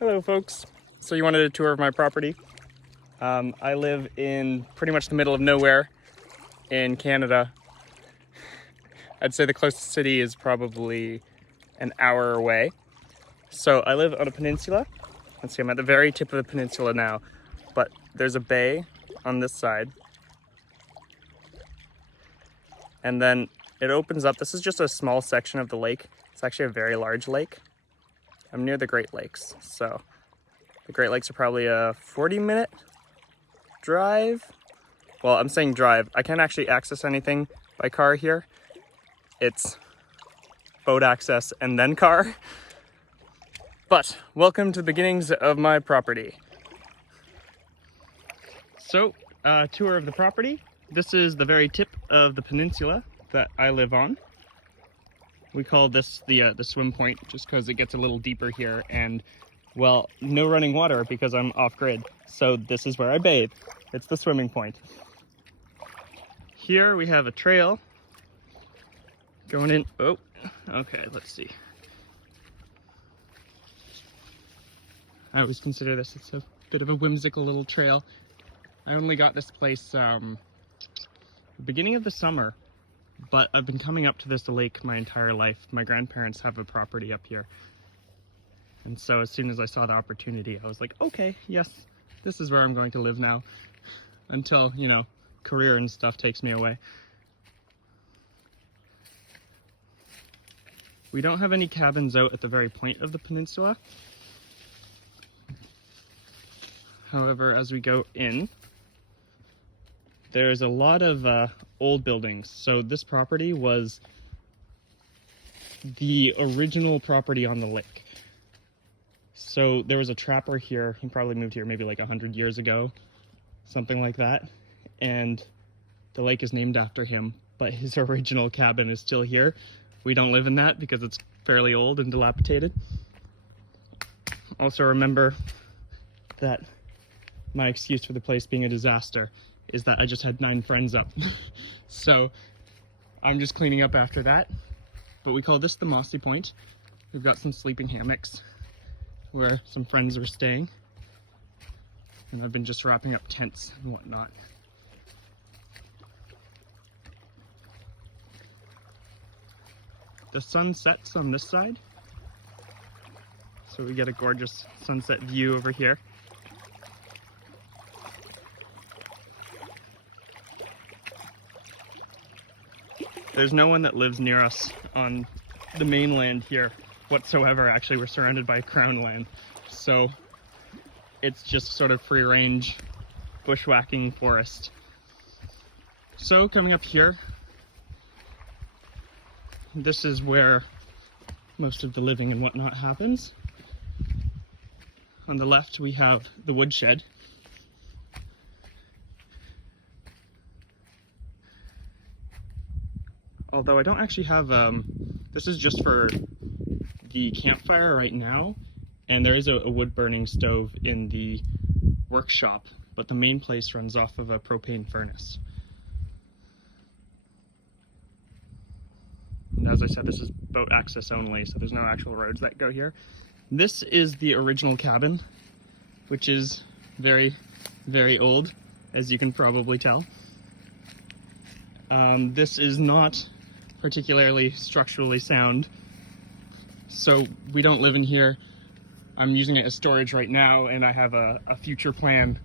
Hello folks. So you wanted a tour of my property? I live in pretty much the middle of nowhere in Canada. I'd say the closest city is probably an hour away. So I live on a peninsula. Let's see, I'm at the very tip of the peninsula now, but there's a bay on this side. And then it opens up. This is just a small section of the lake. It's actually a very large lake. I'm near the Great Lakes, so the Great Lakes are probably a 40-minute drive. Well, I'm saying drive. I can't actually access anything by car here. It's boat access and then car. But welcome to the beginnings of my property. So, tour of the property. This is the very tip of the peninsula that I live on. We call this the swim point just because it gets a little deeper here, and well, no running water because I'm off grid. So this is where I bathe. It's the swimming point. Here we have a trail going in. Oh, okay, let's see. I always consider this, it's a bit of a whimsical little trail. I only got this place the beginning of the summer, but I've been coming up to this lake my entire life. My grandparents have a property up here. And so as soon as I saw the opportunity, I was like, okay, yes, this is where I'm going to live now. Until, you know, career and stuff takes me away. We don't have any cabins out at the very point of the peninsula. However, as we go in, there's a lot of old buildings. So this property was the original property on the lake. So there was a trapper here. He probably moved here maybe like 100 years ago, something like that. And the lake is named after him, but his original cabin is still here. We don't live in that because it's fairly old and dilapidated. Also remember that my excuse for the place being a disaster is that I just had 9 friends up. So I'm just cleaning up after that. But we call this the Mossy Point. We've got some sleeping hammocks where some friends are staying. And I've been just wrapping up tents and whatnot. The sun sets on this side. So we get a gorgeous sunset view over here. There's no one that lives near us on the mainland here whatsoever. Actually, we're surrounded by crown land. So it's just sort of free range bushwhacking forest. So coming up here, this is where most of the living and whatnot happens. On the left, we have the woodshed. Although I don't actually have, this is just for the campfire right now, and there is a wood burning stove in the workshop, but the main place runs off of a propane furnace. And as I said, this is boat access only, so there's no actual roads that go here. This is the original cabin, which is very, very old, as you can probably tell. This is not particularly structurally sound, so we don't live in here. I'm using it as storage right now, and I have a future plan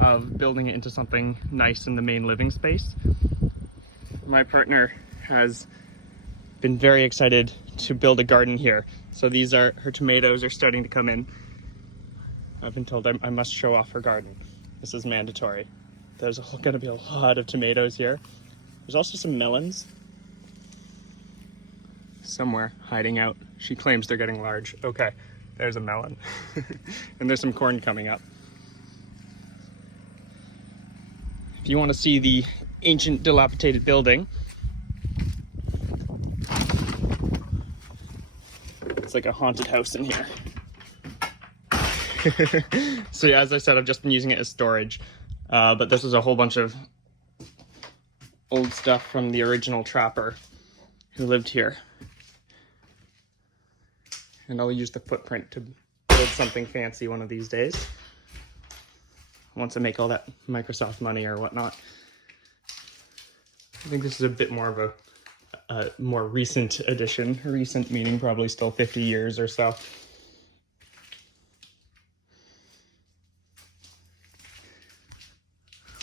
of building it into something nice in the main living space. My partner has been very excited to build a garden here, so these are her tomatoes are starting to come in. I've been told I must show off her garden. This is mandatory. There's going to be a lot of tomatoes here. There's also some melons somewhere hiding out. She claims they're getting large. Okay, there's a melon. And there's some corn coming up. If you want to see the ancient dilapidated building, it's like a haunted house in here. So yeah, as I said, I've just been using it as storage. But this is a whole bunch of old stuff from the original trapper who lived here. And I'll use the footprint to build something fancy one of these days. Once I make all that Microsoft money or whatnot. I think this is a bit more of a more recent addition. Recent meaning probably still 50 years or so.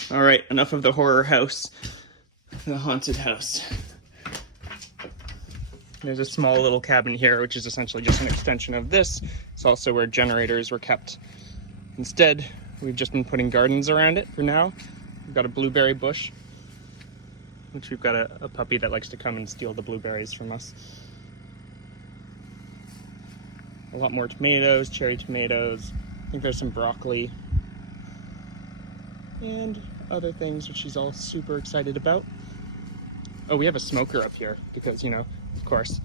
All right, enough of the horror house, the haunted house. There's a small little cabin here, which is essentially just an extension of this. It's also where generators were kept. Instead, we've just been putting gardens around it for now. We've got a blueberry bush, which we've got a puppy that likes to come and steal the blueberries from us. A lot more tomatoes, cherry tomatoes. I think there's some broccoli. And other things which she's all super excited about. Oh, we have a smoker up here because, you know, of course,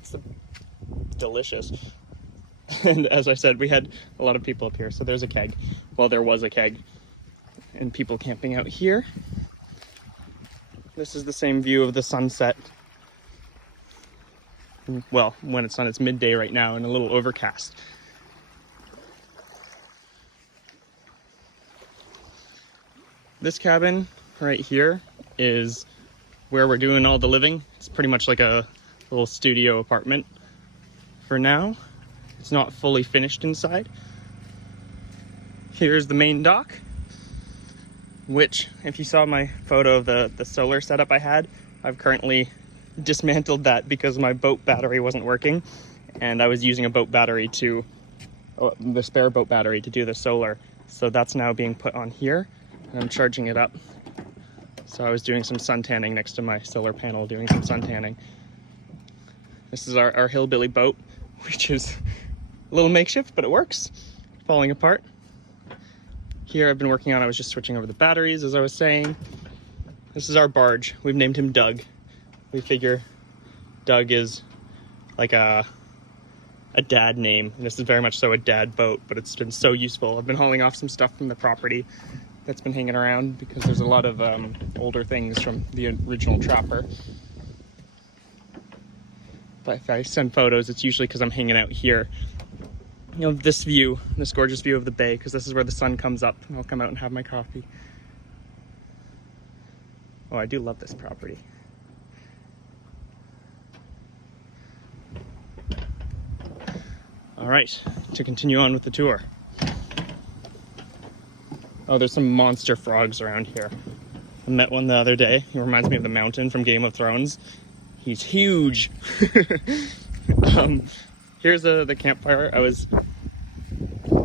it's delicious. And as I said, we had a lot of people up here, so there's a keg. Well, there was a keg. And people camping out here. This is the same view of the sunset. Well, when it's on its midday right now and a little overcast. This cabin right here is where we're doing all the living. It's pretty much like a little studio apartment for now. It's not fully finished inside. Here's the main dock, which, if you saw my photo of the solar setup I had, I've currently dismantled that because my boat battery wasn't working, and I was using a boat battery the spare boat battery to do the solar. So that's now being put on here, and I'm charging it up. So I was doing some sun tanning next to my solar panel, doing some sun tanning. This is our hillbilly boat, which is a little makeshift, but it works. Falling apart. Here I've been working on, I was just switching over the batteries, as I was saying. This is our barge. We've named him Doug. We figure Doug is like a dad name. And this is very much so a dad boat, but it's been so useful. I've been hauling off some stuff from the property that's been hanging around because there's a lot of older things from the original Trapper. But if I send photos, it's usually because I'm hanging out here. You know, this view, this gorgeous view of the bay, because this is where the sun comes up, and I'll come out and have my coffee. Oh, I do love this property. All right, to continue on with the tour. Oh, there's some monster frogs around here. I met one the other day. He reminds me of the mountain from Game of Thrones. He's huge. Here's the campfire. I was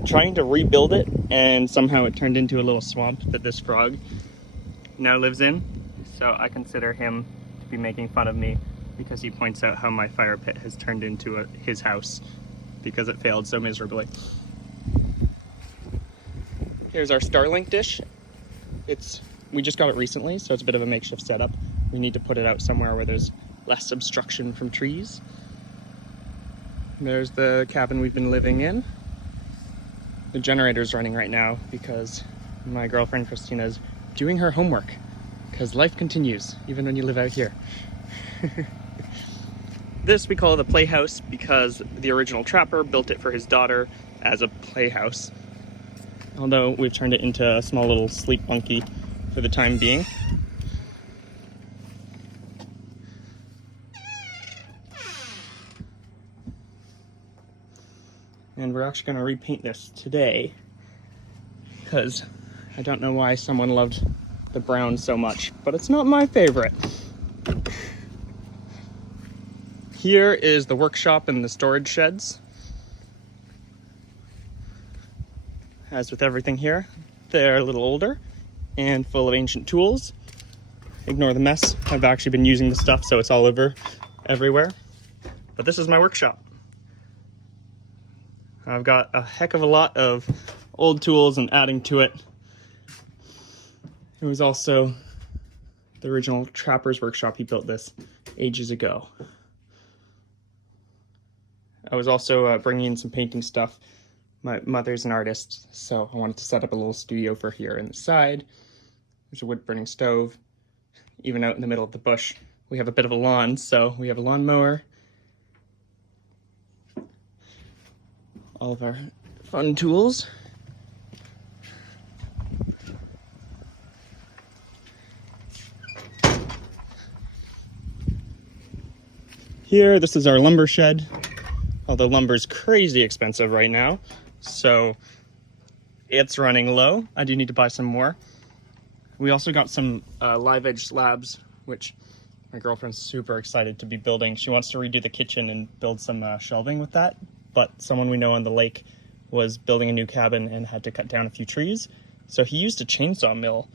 trying to rebuild it, and somehow it turned into a little swamp that this frog now lives in. So I consider him to be making fun of me because he points out how my fire pit has turned into his house because it failed so miserably. Here's our Starlink dish. We just got it recently, so it's a bit of a makeshift setup. We need to put it out somewhere where there's less obstruction from trees. There's the cabin we've been living in. The generator's running right now because my girlfriend Christina is doing her homework, because life continues even when you live out here. This we call the playhouse because the original Trapper built it for his daughter as a playhouse. Although we've turned it into a small little sleep bunkie for the time being. And we're actually going to repaint this today because I don't know why someone loved the brown so much, but it's not my favorite. Here is the workshop and the storage sheds. As with everything here, they're a little older and full of ancient tools. Ignore the mess. I've actually been using the stuff, so it's all over everywhere. But this is my workshop. I've got a heck of a lot of old tools and adding to it. It was also the original Trapper's workshop. He built this ages ago. I was also bringing in some painting stuff. My mother's an artist, so I wanted to set up a little studio for here in the side. There's a wood burning stove. Even out in the middle of the bush, we have a bit of a lawn, so we have a lawnmower. all of our fun tools. Here, this is our lumber shed. Although lumber's crazy expensive right now, so it's running low. I do need to buy some more. We also got some live edge slabs, which my girlfriend's super excited to be building. She wants to redo the kitchen and build some shelving with that, but someone we know on the lake was building a new cabin and had to cut down a few trees. So he used a chainsaw mill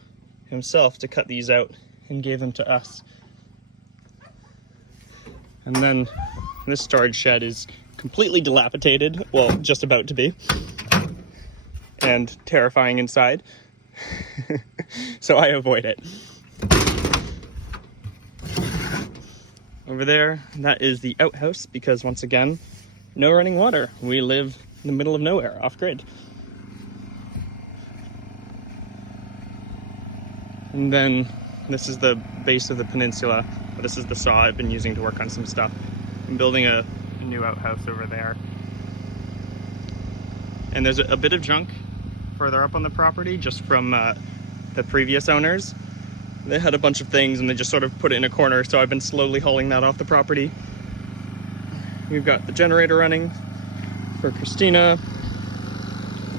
himself to cut these out and gave them to us. And then this storage shed is completely dilapidated, well, just about to be, and terrifying inside. So I avoid it. Over there, that is the outhouse, because once again, no running water. We live in the middle of nowhere, off grid. And then this is the base of the peninsula. This is the saw I've been using to work on some stuff. I'm building a new outhouse over there. And there's a bit of junk further up on the property, just from the previous owners. They had a bunch of things and they just sort of put it in a corner, so I've been slowly hauling that off the property. We've got the generator running for Christina,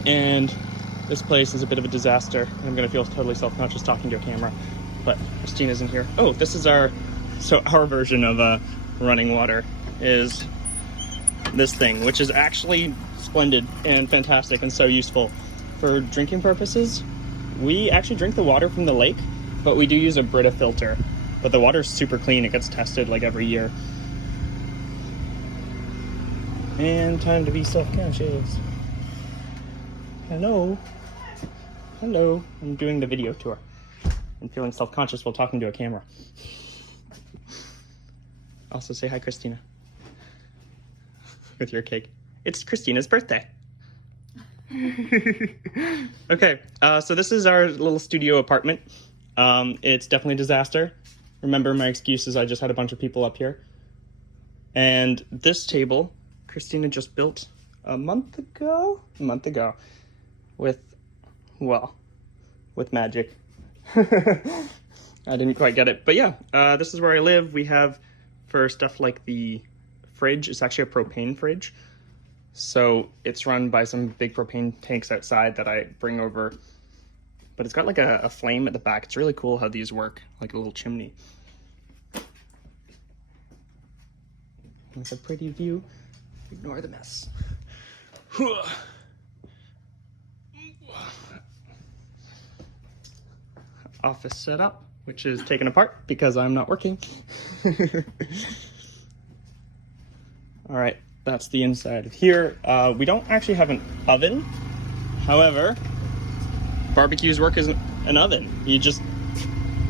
and this place is a bit of a disaster. I'm gonna feel totally self-conscious talking to a camera, but Christina's in here. Oh, this is our version of running water is this thing, which is actually splendid and fantastic and so useful for drinking purposes. We actually drink the water from the lake, but we do use a Brita filter. But the water's super clean. It gets tested like every year. And time to be self-conscious. Hello. Hello. I'm doing the video tour. I'm feeling self-conscious while talking to a camera. Also say hi, Christina. With your cake. It's Christina's birthday. Okay, so this is our little studio apartment. It's definitely a disaster. Remember, my excuse is I just had a bunch of people up here. And this table, Christina just built a month ago? A month ago. With magic. I didn't quite get it. But yeah, this is where I live. We have, for stuff like the fridge, it's actually a propane fridge. So it's run by some big propane tanks outside that I bring over. But it's got like a flame at the back. It's really cool how these work, like a little chimney. With a pretty view. Ignore the mess. Office setup, which is taken apart because I'm not working. All right, that's the inside of here. We don't actually have an oven. However, barbecues work as an oven. You just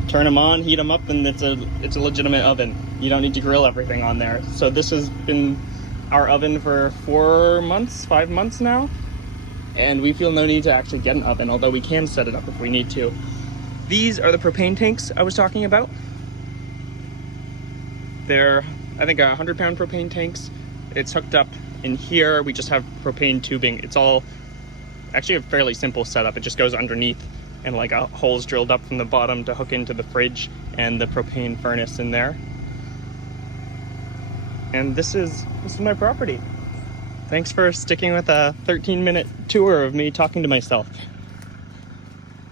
turn them on, heat them up, and it's a legitimate oven. You don't need to grill everything on there. So this has been our oven for 5 months now, and we feel no need to actually get an oven, although we can set it up if we need to. These are the propane tanks I was talking about. They're, I think, 100-pound propane tanks. It's hooked up in here. We just have propane tubing. It's all actually a fairly simple setup. It just goes underneath, and like a hole's drilled up from the bottom to hook into the fridge and the propane furnace in there. And this is my property. Thanks for sticking with a 13-minute tour of me talking to myself.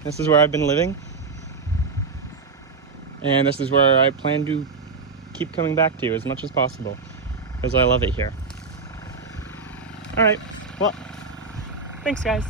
This is where I've been living. And this is where I plan to keep coming back to as much as possible, because I love it here. All right, well, thanks guys.